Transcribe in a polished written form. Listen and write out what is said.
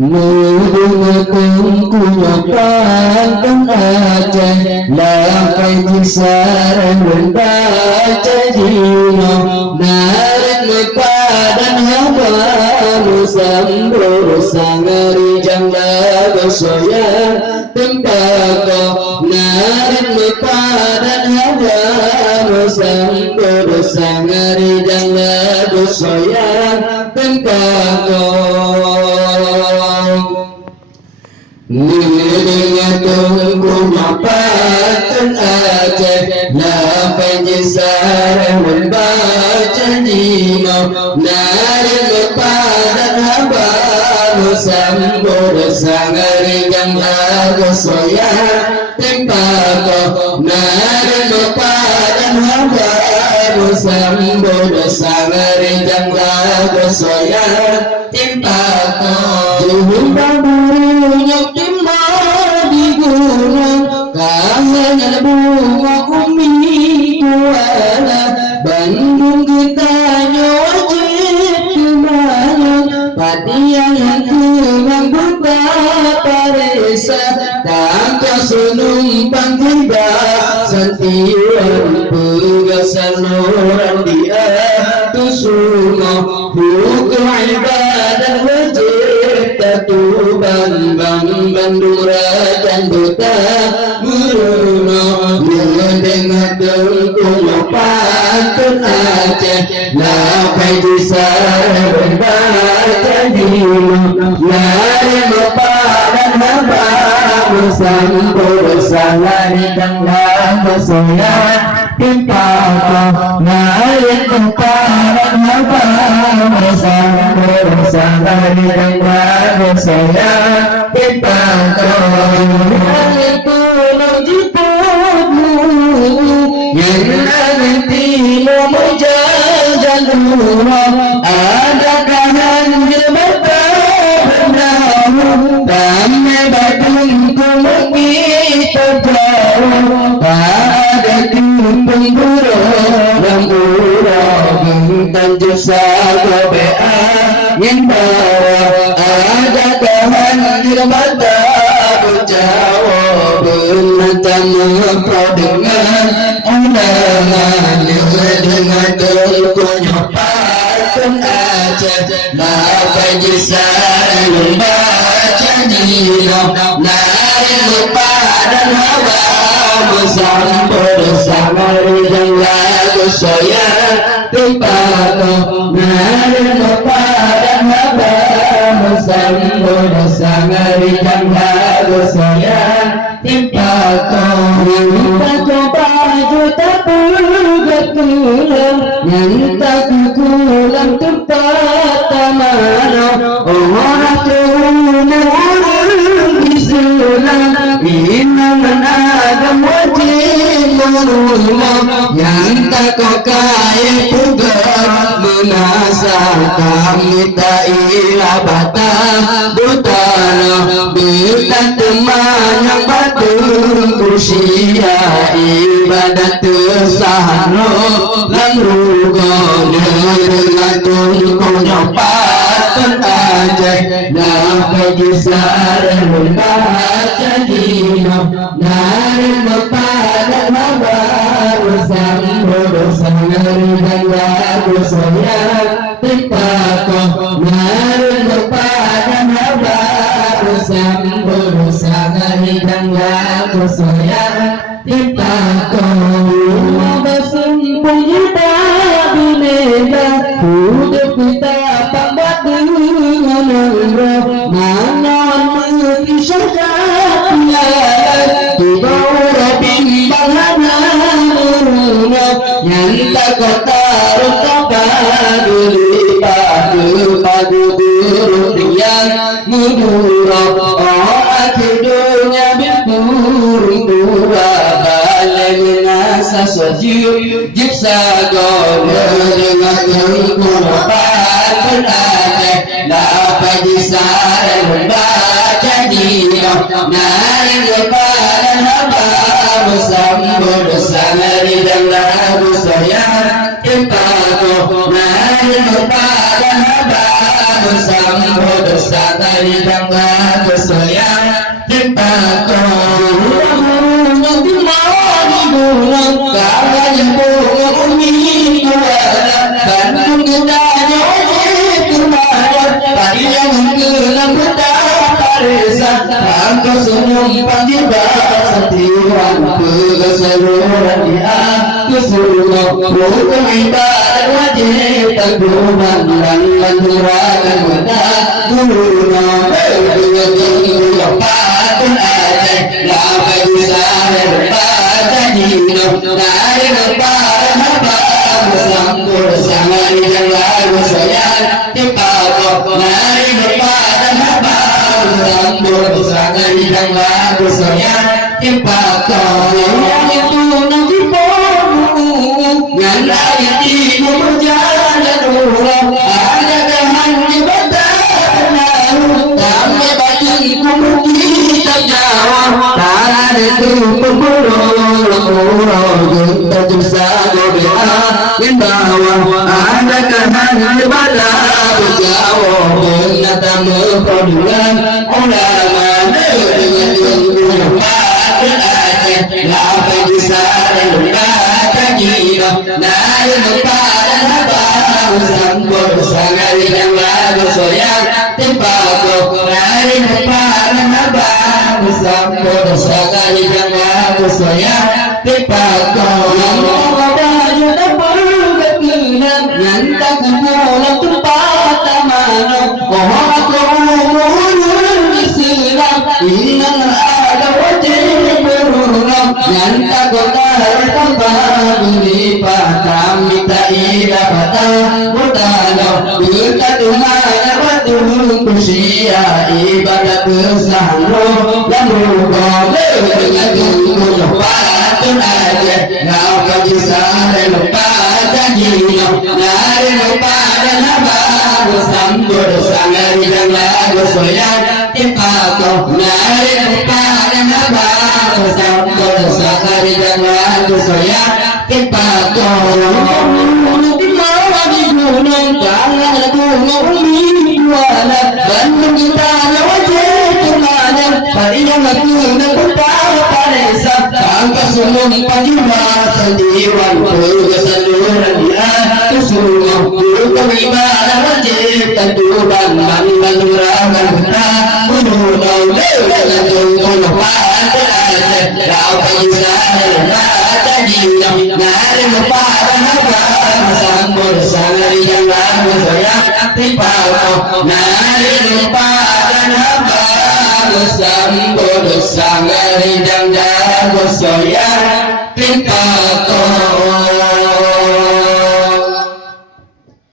Mendengarkan kunyapan Aceh Lapai jisaran membaca dino Narik mepadan hawa Musambur sangari jangla gosoya Tempako narik mepadan hawa Musambur sangari jangla gosoya Tempako Mendengarkan kunyapan Aceh Lapai jisaran membaca dino Narik mepadan hawa Musambur sangari jangla gosoya Tempako narik mepadan hawa Musambur sangari jangla gosoya Tempako Juhun babunya timah di gunung Kahanya bunga kumi kuala Bandung kita wajib kemana Patian yang kemang buka paresa Tanpa senumpang tiba Santiwan pegasan orang dia Tusumo hukum ibadah wajib Tatuban Bandung Rajan Duta Muruno Mendengarkan kunyapan Aceh Lapai jisaran membaca dino Narik mepadan hawa Musambur sangari jangla gosoya Tempako narik mepadan hawa Musambur sangari jangla gosoya Tempako narik pulau jiputmu Yang nanti mau menjajan rumah Adakah hanjil bertahan Damai batungku begitu jauh Pada tumpeng burung Bentang jusa gobea Yang bawa Adakah hanjil bertahan Jawab Benatang mempau dengan undangan Mendengarkan kunyapan Aceh Lapai jisaran membaca dino Narik mepadan hawa Musambur sangari jangla gosoya Tempako narik mepadan hawa Musambur sangari jangla gosoya Tempako baju tak bergetulang Yang tak kukulang tempat tamano Orang tuhuna orang disulang Inaman agam wajib merumah Yang tak kaya pugar Menasah kami tak ilah batang Butana Bila teman yang batung Kursia ibadat sahano Langrugo Mendengarkan kunyapan Aceh Lapai jisaran membaca dino Narik mepadan hawa Musambur sangari jangla gosoya Tempako narik mepadan hawa Musambur sangari jangla gosoya Tempako Basempung kita bineka Hidup kita pambat dengan roh Manon mengisah jatinya Tiba ura bimbang hana muruna Yang tak kota rukapa Dilipat padu buruk yang mudura Orang tidurnya berkurung tua Balai minasa sojib Jipsa gona Mendengarkan kunyapan Aceh Lapai jisaran membaca dino Narik mepadan hawa Musambur sangari jangla gosoya Tempako narik mepadan hawa Musambur sakali danga kesoyang kita kau nanti mau dibuang kala jemput umi kuala dan kita nyoji kumaya tadi yang kelam kita paresa angka senyum panjiba setiwan keseluruhan dia keseluruhan bukan ibadah wajib terguman dan mendurakan muda guna berduga patun aja lama bisa berpada dino dari berpada haba bersambur sangat yang lalu sayang dipakok dari berpada haba bersambur sangat yang lalu sayang dipakok itu nanti yang lain ibu berjalan ulang ada kehan di badan sampai baju kita jawab tak ada pemburu kita bisa doa yang bawah ada kehan di badan jawab dengan tamu produkan ulama dengan dunia ada lapa bisa nari pada haba sambur sangat yang lagu soyang tempako nari pada haba sambur sangat yang lagu soyang tempako baju terpergetinan yang tak kemulah tempat tamana aku mohon Islam inang ada wajib berulang yang tak kotar tambah kami tak ida patah mutano kita Tuhan waktu kusia ibadah bersama dan rukun dengan tunggu patun aja kau kaji sare lupa janji nari lupa dan haba bersambur sangat dan lagu soyang tipako nari lupa dan haba bersambur sangat dan lagu soyang tipako nanti malah di gunung jangan gunung umi kuala bandung kita wajib kemana hari yang aku nak bertawa paresa angka sumung panjima sediwan keseluruhan dia kesuruh guru kemibadah wajib tentuban mandurakan kita menunau dengan tunggu lepas kau bisa nari pada haba sambur sangat yang lalu sayang tipako nari pada haba sambur sangat yang lalu sayang tipako